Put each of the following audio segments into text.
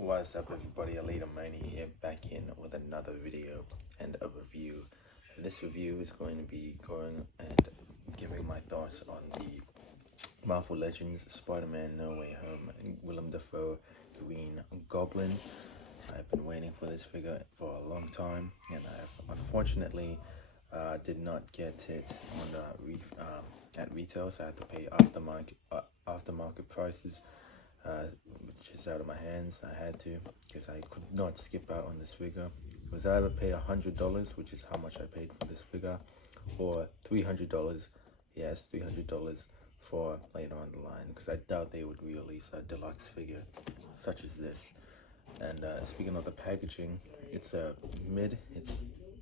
What's up everybody, Alita Money here, back in with another video and a review. And this review is going to be going and giving my thoughts on the Marvel Legends Spider-Man No Way Home Willem Dafoe Green Goblin. I've been waiting for this figure for a long time, and I've unfortunately did not get it on at retail, so I had to pay aftermarket prices. Which is out of my hands. I had to, because I could not skip out on this figure. It was either pay $100, which is how much I paid for this figure, or $300. Yes, $300 for later on the line, because I doubt they would release a deluxe figure such as this. And speaking of the packaging, it's it's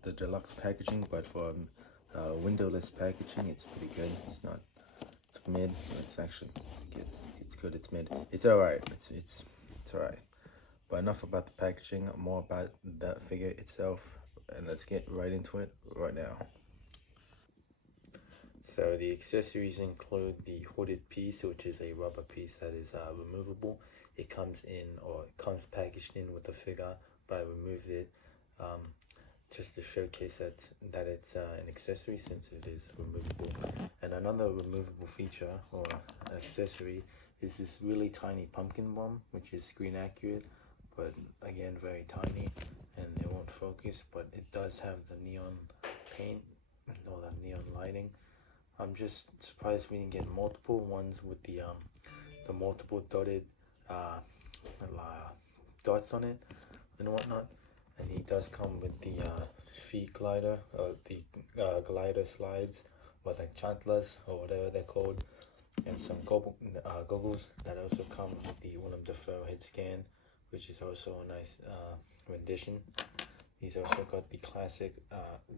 the deluxe packaging, but for windowless packaging, it's pretty good. It's mid. It's actually good. It's good. It's mid. It's alright. It's alright. But enough about the packaging. More about the figure itself, and let's get right into it right now. So the accessories include the hooded piece, which is a rubber piece that is removable. It comes packaged in with the figure, but I removed it just to showcase that it's an accessory, since it is removable. And another removable feature or accessory is this really tiny pumpkin bomb, which is screen accurate, but again very tiny, and it won't focus, but it does have the neon paint or the neon lighting. I'm just surprised we didn't get multiple ones with the multiple dotted dots on it and whatnot. And he does come with the feet glider, or the glider slides, or the chantlers, or whatever they're called, and some goggles that also come with the Willem Dafoe head scan, which is also a nice rendition. He's also got the classic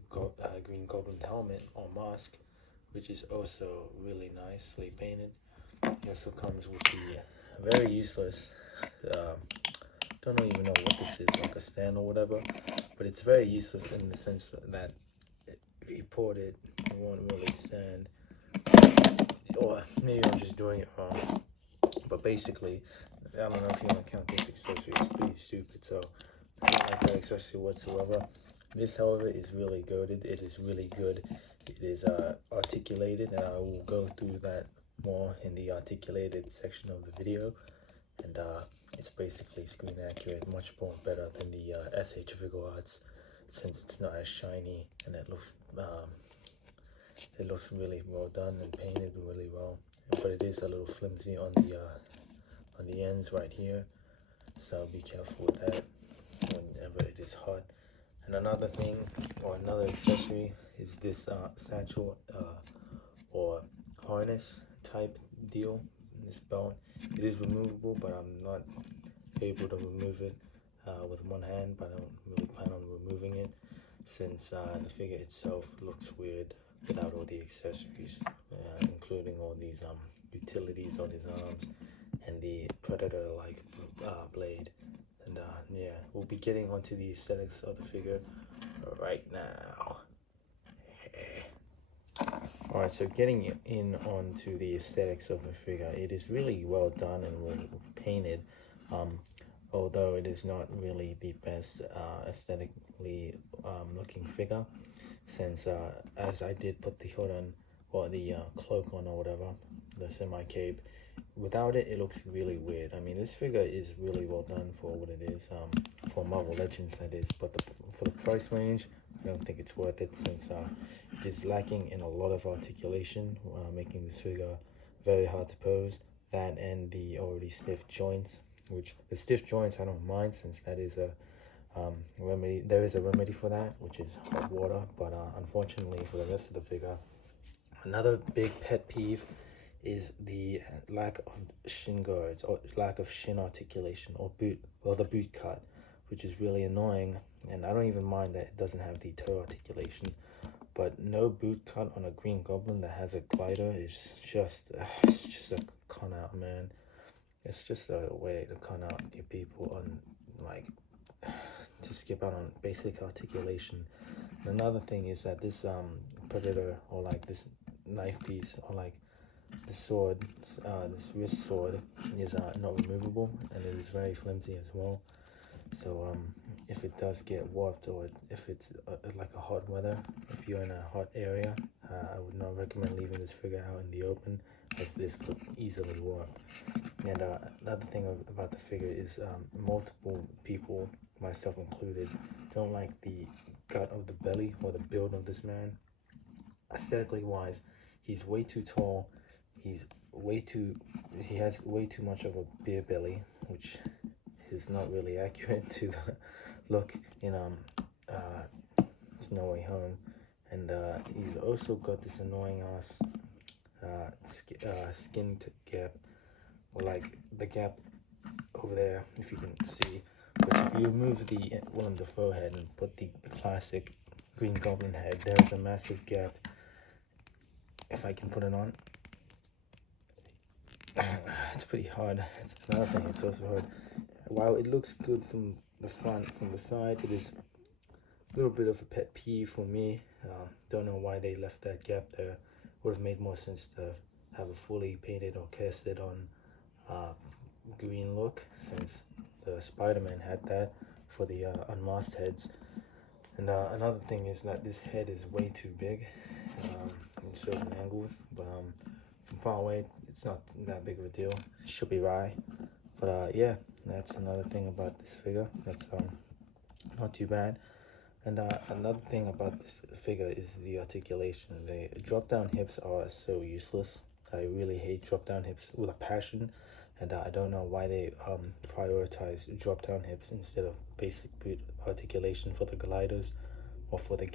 Green Goblin helmet or mask, which is also really nicely painted. He also comes with the very useless don't even know what this is, like a stand or whatever, but it's very useless in the sense that if you poured it, it won't really stand. Or maybe I'm just doing it wrong, but basically, I don't know if you want to count this accessory. It's pretty stupid, so I don't like that accessory whatsoever. This, however, is really goated. It is really good. It is articulated, and I will go through that more in the articulated section of the video. And it's basically screen accurate, much more better than the SH Figure Arts, since it's not as shiny, and it looks really well done and painted really well. But it is a little flimsy on the ends right here, so be careful with that whenever it is hot. And another thing, or another accessory, is this satchel or harness type deal. This belt, it is removable, but I'm not able to remove it with one hand, but I don't really plan on removing it, since the figure itself looks weird without all the accessories, including all these utilities on his arms and the predator like blade. And yeah, we'll be getting onto the aesthetics of the figure right now. Alright, so getting in onto the aesthetics of the figure, it is really well done and well painted, although it is not really the best aesthetically looking figure, since as I did put the hood on, or the cloak on or whatever, the semi-cape, without it, it looks really weird. I mean, this figure is really well done for what it is, for Marvel Legends that is, but for the price range, I don't think it's worth it, since it is lacking in a lot of articulation, making this figure very hard to pose. That and the already stiff joints, which the stiff joints I don't mind, since that is a remedy. There is a remedy for that, which is hot water. But unfortunately for the rest of the figure, another big pet peeve is the lack of shin guards, or lack of shin articulation, or the boot cut, which is really annoying. And I don't even mind that it doesn't have the toe articulation, but no boot cut on a Green Goblin that has a glider is just a con out, man. It's just a way to con out your people on, like, to skip out on basic articulation. And another thing is that this predator, or like this knife piece, or like the sword, this wrist sword, is not removable, and it is very flimsy as well. So if it does get warped, or if it's like a hot weather, if you're in a hot area, I would not recommend leaving this figure out in the open, as this could easily warp. And another thing about the figure is multiple people, myself included, don't like the gut of the belly or the build of this man. Aesthetically wise, he's way too tall. He has way too much of a beer belly, which is not really accurate to the look in No Way Home. And he's also got this annoying ass skin gap, or like the gap over there, if you can see. But if you remove the Willem Dafoe head and put the classic Green Goblin head, there's a massive gap. If I can put it on, it's pretty hard. It's another thing, it's also hard. While it looks good from the front, from the side, it is a little bit of a pet peeve for me. Don't know why they left that gap there. Would have made more sense to have a fully painted or casted on green look, since the Spider-Man had that for the unmasked heads. And another thing is that this head is way too big in certain angles, but from far away it's not that big of a deal. It should be right. But yeah, that's another thing about this figure. That's not too bad. And another thing about this figure is the articulation. The drop-down hips are so useless. I really hate drop-down hips with a passion, and I don't know why they prioritize drop-down hips instead of basic articulation for the gliders, or for the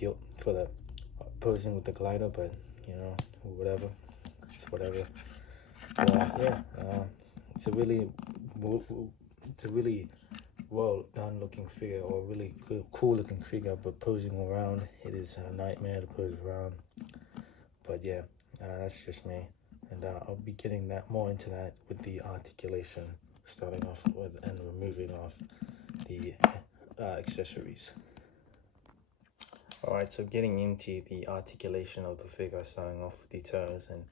posing with the glider. But you know, whatever, it's whatever. Yeah, it's a really well done looking figure, or really cool looking figure, but posing around, it is a nightmare to pose around. But yeah, that's just me, and I'll be getting more into that with the articulation, starting off with and removing off the accessories. Alright, so getting into the articulation of the figure, starting off with the toes. And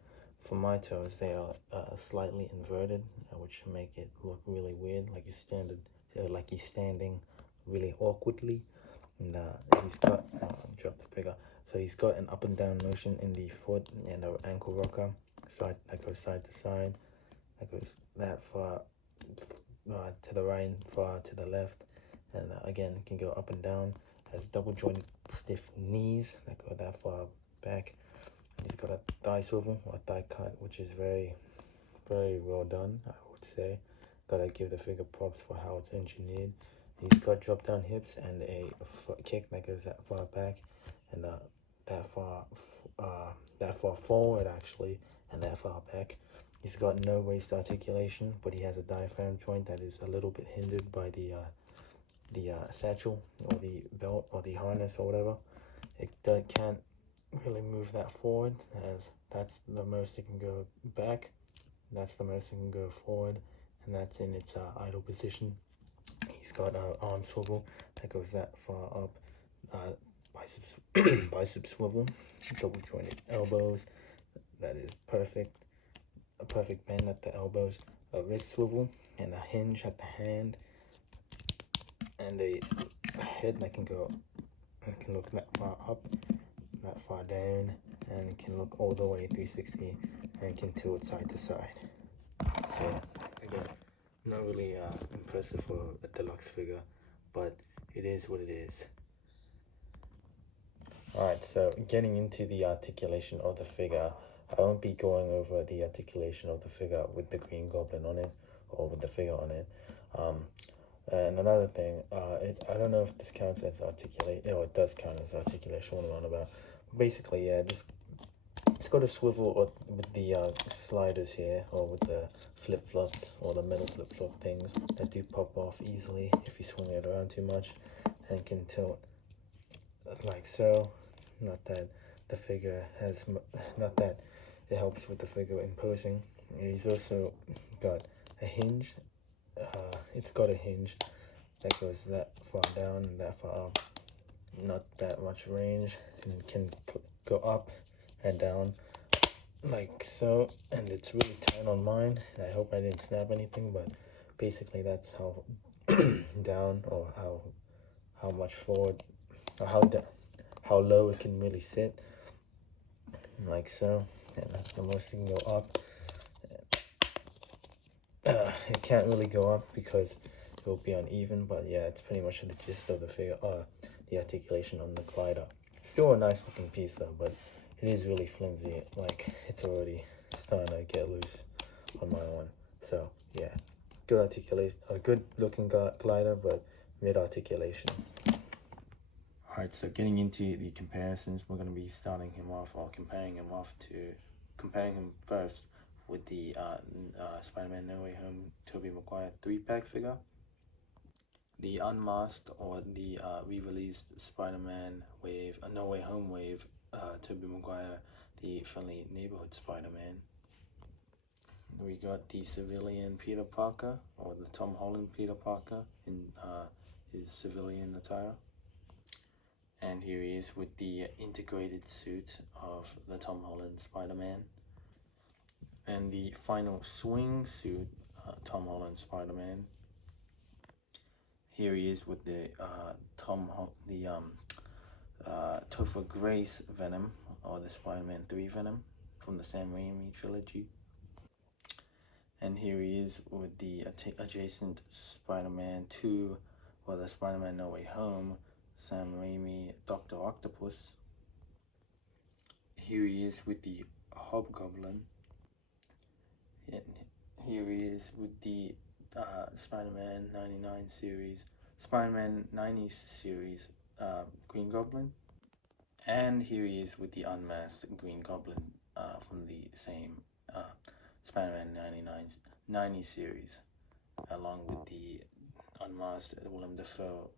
for my toes, they are slightly inverted, which make it look really weird, like he's standing really awkwardly. And he's got drop the figure. So he's got an up and down motion in the foot, and an ankle rocker that goes side to side. That goes that far to the right, far to the left, and again it can go up and down. Has double jointed stiff knees that go that far back. He's got a thigh swivel, or thigh cut, which is very, very well done, I would say. Gotta give the figure props for how it's engineered. He's got drop down hips and a foot kick that goes that far back, and that far forward actually, and that far back. He's got no waist articulation, but he has a diaphragm joint that is a little bit hindered by the satchel, or the belt, or the harness, or whatever. It can't really move that forward, as that's the most it can go back, that's the most it can go forward, and that's in its idle position. He's got an arm swivel that goes that far up, bicep swivel, double jointed elbows, that is perfect, a perfect bend at the elbows, a wrist swivel, and a hinge at the hand, and a head that can look that far up, that far down, and it can look all the way 360, and can tilt side to side. So again, not really impressive for a deluxe figure, but it is what it is. Alright, so getting into the articulation of the figure, I won't be going over the articulation of the figure with the Green Goblin on it, or with the figure on it. And another thing, I don't know if this counts as articulation. No, it does count as articulation, what I'm on about. Basically, yeah, it's got a swivel with the sliders here, or with the flip-flops, or the metal flip-flop things that do pop off easily if you swing it around too much, and can tilt like so. Not that the figure has, not that it helps with the figure in posing. He's also got a hinge. It's got a hinge that goes that far down and that far up. Not that much range, and can go up and down like so, and it's really tight on mine. I hope I didn't snap anything, but basically that's how down, or how much forward, or how low it can really sit, like so. And the most it can go up. It can't really go up because it will be uneven, but yeah, it's pretty much the gist of the figure. The articulation on the glider. Still a nice looking piece though, but it is really flimsy. Like, it's already starting to get loose on my one. So yeah, good articulation, a good looking glider, but mid articulation. Alright, so getting into the comparisons, we're going to be starting him off, or comparing him first with the Spider-Man No Way Home Tobey Maguire 3-pack figure, the unmasked or the re-released Spider-Man Wave, No Way Home Wave, Tobey Maguire, the Friendly Neighborhood Spider-Man. We got the civilian Peter Parker, or the Tom Holland Peter Parker in his civilian attire. And here he is with the integrated suit of the Tom Holland Spider-Man. And the final swing suit, Tom Holland Spider-Man. Here he is with the Topher Grace Venom, or the Spider-Man 3 Venom from the Sam Raimi trilogy. And here he is with the adjacent Spider-Man 2, or the Spider-Man No Way Home, Sam Raimi Dr. Octopus. Here he is with the Hobgoblin. And here he is with the Spider-Man 99 series, Spider-Man 90s series, Green Goblin. And here he is with the unmasked Green Goblin from the same Spider-Man 90 series, along with the unmasked Willem Dafoe,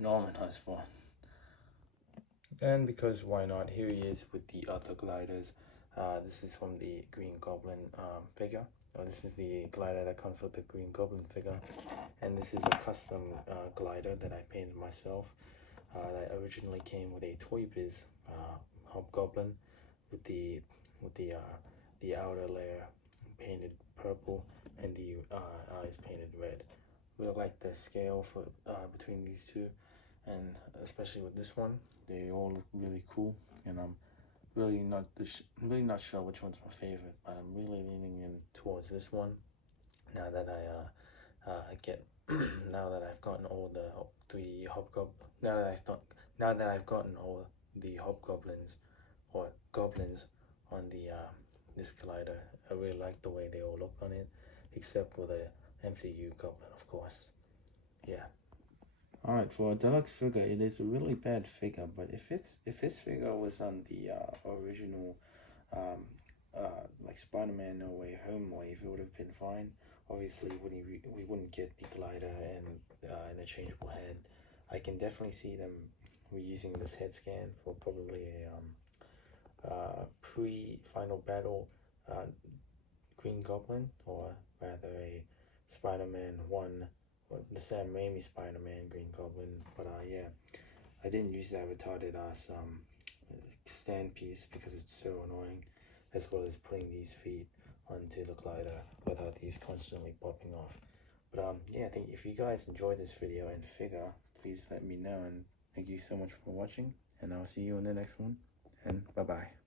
Norman Osborn. And because why not, here he is with the other gliders. This is from the Green Goblin figure. This is the glider that comes with the Green Goblin figure, and this is a custom glider that I painted myself. That originally came with a Toy Biz Hobgoblin with the outer layer painted purple and the eyes painted red. Really like the scale for between these two, and especially with this one, they all look really cool. And I'm really not sure which one's my favorite, but I'm really leaning in towards this one. Now that now that I've gotten all the three now that I've gotten all the hobgoblins or goblins on the this glider, I really like the way they all look on it, except for the MCU goblin, of course. Yeah. Alright, for a deluxe figure, it is a really bad figure, but if this figure was on the original like Spider-Man No Way Home wave, it would have been fine. Obviously, we wouldn't get the glider and an interchangeable head. I can definitely see them reusing this head scan for probably a pre-final battle Green Goblin, or rather a Spider-Man 1, or the Sam Raimi Spider-Man Green Goblin. But yeah, I didn't use that retarded ass stand piece because it's so annoying, as well as putting these feet onto the glider without these constantly popping off. But yeah, I think if you guys enjoyed this video and figure, please let me know, and thank you so much for watching, and I'll see you in the next one, and bye bye.